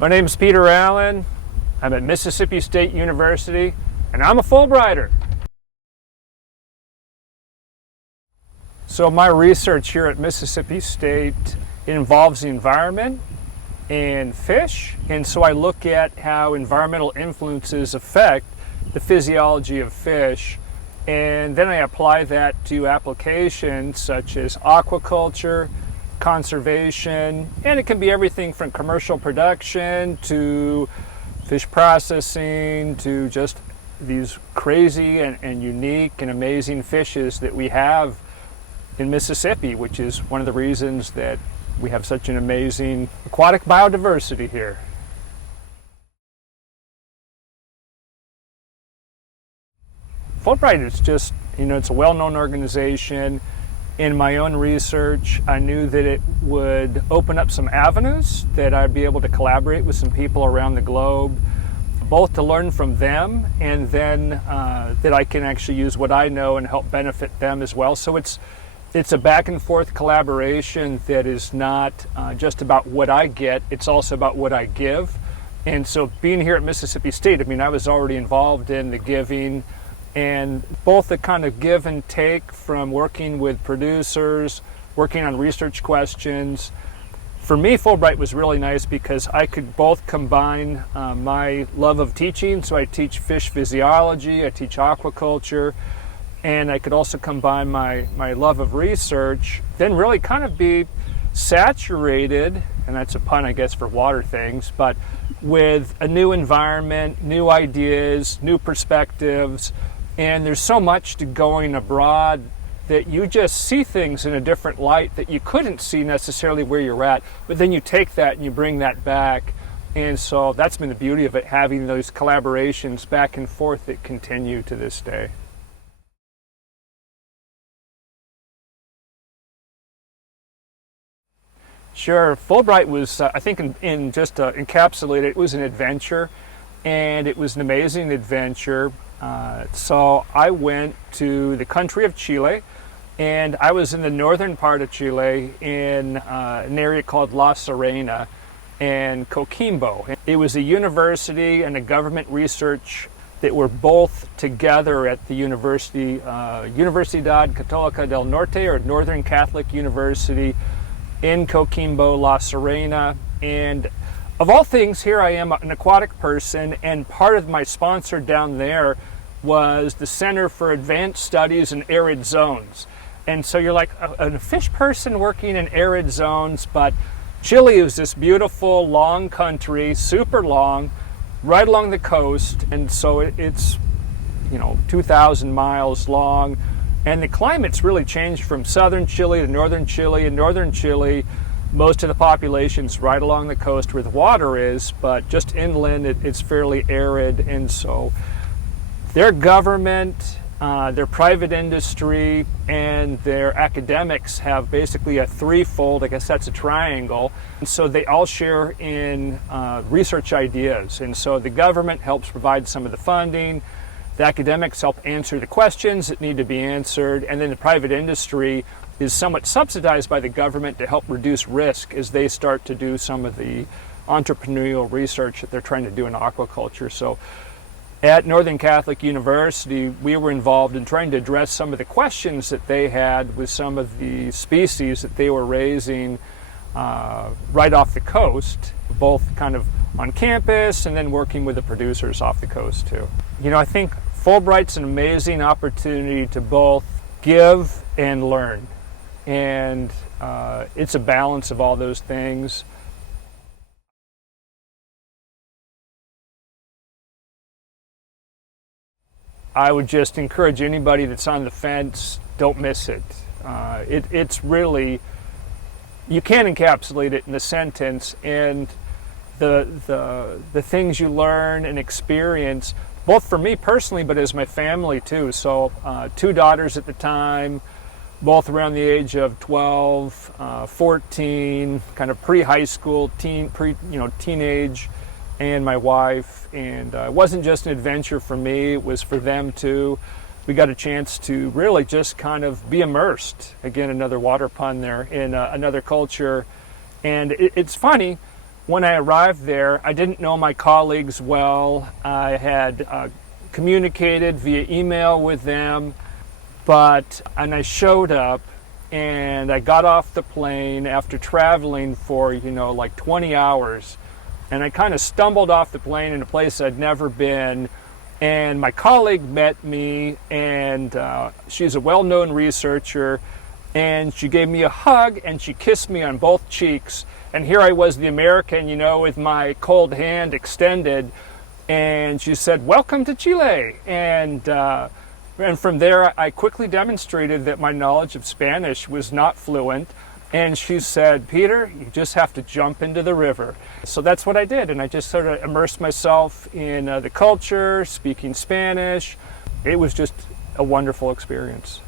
My name is Peter Allen. I'm at Mississippi State University, and I'm a Fulbrighter. So my research here at Mississippi State involves the environment and fish, and so I look at how environmental influences affect the physiology of fish, and then I apply that to applications such as aquaculture, conservation, and it can be everything from commercial production to fish processing to just these crazy and unique and amazing fishes that we have in Mississippi, which is one of the reasons that we have such an amazing aquatic biodiversity here. Fulbright is just, it's a well-known organization. In my own research, I knew that it would open up some avenues that I'd be able to collaborate with some people around the globe, both to learn from them and then that I can actually use what I know and help benefit them as well. So it's a back and forth collaboration that is not just about what I get, it's also about what I give. And so being here at Mississippi State, I was already involved in the giving and both the kind of give and take from working with producers, working on research questions. For me, Fulbright was really nice because I could both combine my love of teaching, so I teach fish physiology, I teach aquaculture, and I could also combine my love of research, then really kind of be saturated, and that's a pun I guess for water things, but with a new environment, new ideas, new perspectives, and there's so much to going abroad that you just see things in a different light that you couldn't see necessarily where you're at, but then you take that and you bring that back. And so that's been the beauty of it, having those collaborations back and forth that continue to this day. Sure, Fulbright was, I think in just to encapsulate it, was an adventure, and it was an amazing adventure. So I went to the country of Chile, and I was in the northern part of Chile in an area called La Serena and Coquimbo. It was a university and a government research that were both together at the university, Universidad Católica del Norte, or Northern Catholic University in Coquimbo, La Serena. And of all things, here I am, an aquatic person, and part of my sponsor down there was the Center for Advanced Studies in Arid Zones. And so you're like a fish person working in arid zones, but Chile is this beautiful, long country, super long, right along the coast, and so it's 2,000 miles long, and the climate's really changed from southern Chile to northern Chile. In northern Chile, most of the population's right along the coast where the water is, but just inland it's fairly arid. And so their government, their private industry, and their academics have basically a threefold, I guess that's a triangle. And so they all share in research ideas. And so the government helps provide some of the funding, the academics help answer the questions that need to be answered, and then the private industry is somewhat subsidized by the government to help reduce risk as they start to do some of the entrepreneurial research that they're trying to do in aquaculture. So at Northern Catholic University, we were involved in trying to address some of the questions that they had with some of the species that they were raising right off the coast, both kind of on campus and then working with the producers off the coast too. I think Fulbright's an amazing opportunity to both give and learn. And it's a balance of all those things. I would just encourage anybody that's on the fence, don't miss it. It's really, you can't encapsulate it in a sentence, and the things you learn and experience, both for me personally, but as my family too. So 2 daughters at the time, both around the age of 12, 14, kind of pre-high school, teenage, and my wife. And it wasn't just an adventure for me, it was for them too. We got a chance to really just kind of be immersed, again, another water pun there, in another culture. And it's funny, When I arrived there, I didn't know my colleagues well. I had communicated via email with them, and I showed up and I got off the plane after traveling for, like 20 hours. And I kind of stumbled off the plane in a place I'd never been. And my colleague met me, and she's a well-known researcher, and she gave me a hug and she kissed me on both cheeks. And here I was, the American, with my cold hand extended, and she said, "Welcome to Chile." And from there, I quickly demonstrated that my knowledge of Spanish was not fluent. And she said, "Peter, you just have to jump into the river." So that's what I did, and I just sort of immersed myself in the culture, speaking Spanish. It was just a wonderful experience.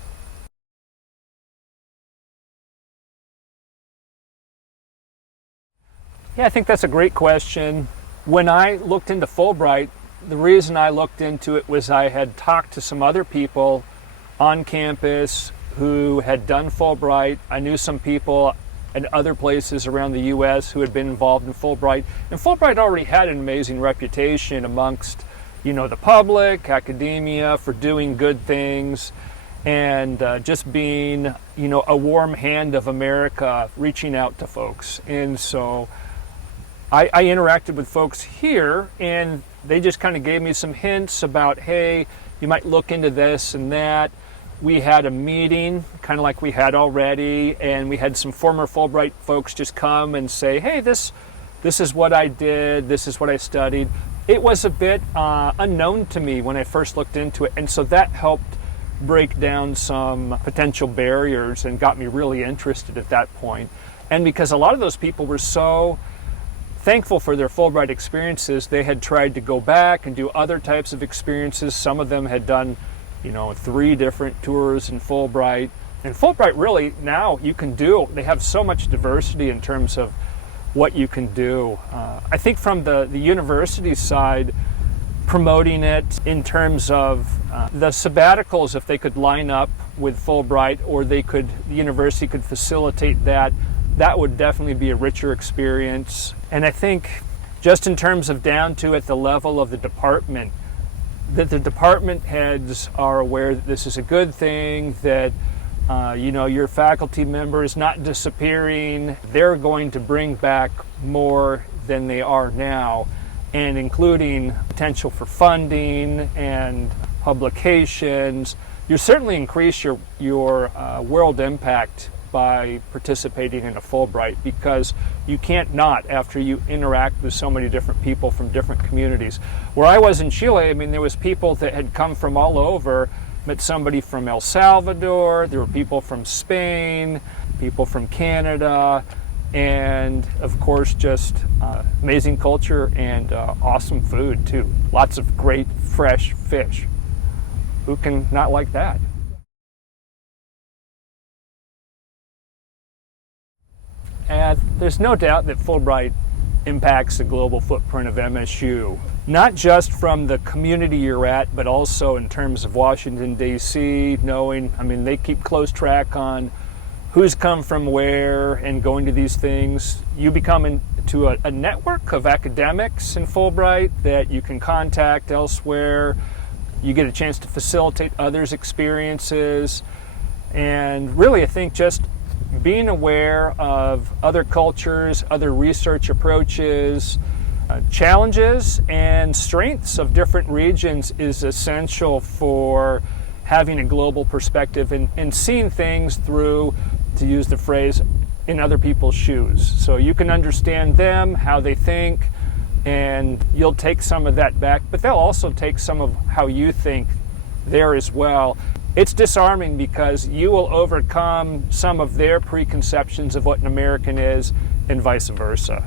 Yeah, I think that's a great question. When I looked into Fulbright, the reason I looked into it was I had talked to some other people on campus who had done Fulbright. I knew some people at other places around the U.S. who had been involved in Fulbright. And Fulbright already had an amazing reputation amongst, the public, academia, for doing good things, and just being, a warm hand of America reaching out to folks. And so I interacted with folks here, and they just kind of gave me some hints about, hey, you might look into this and that. We had a meeting, kind of like we had already, and we had some former Fulbright folks just come and say, hey, this is what I did, this is what I studied. It was a bit unknown to me when I first looked into it, and so that helped break down some potential barriers and got me really interested at that point. And because a lot of those people were so thankful for their Fulbright experiences, they had tried to go back and do other types of experiences. Some of them had done 3 different tours in Fulbright. And Fulbright really, now they have so much diversity in terms of what you can do. I think from the university side, promoting it in terms of the sabbaticals, if they could line up with Fulbright, or the university could facilitate that would definitely be a richer experience. And I think just in terms of down to at the level of the department, that the department heads are aware that this is a good thing, that your faculty member is not disappearing. They're going to bring back more than they are now, and including potential for funding and publications. You certainly increase your world impact by participating in a Fulbright, because you can't not after you interact with so many different people from different communities. Where I was in Chile, there was people that had come from all over. Met somebody from El Salvador, there were people from Spain, people from Canada, and of course just amazing culture and awesome food too. Lots of great fresh fish. Who can not like that? And there's no doubt that Fulbright impacts the global footprint of MSU, not just from the community you're at, but also in terms of Washington, D.C., knowing, they keep close track on who's come from where and going to these things. You become into a network of academics in Fulbright that you can contact elsewhere. You get a chance to facilitate others' experiences. And really, I think just being aware of other cultures, other research approaches, challenges and strengths of different regions is essential for having a global perspective and seeing things through, to use the phrase, in other people's shoes. So you can understand them, how they think, and you'll take some of that back, but they'll also take some of how you think there as well. It's disarming because you will overcome some of their preconceptions of what an American is and vice versa.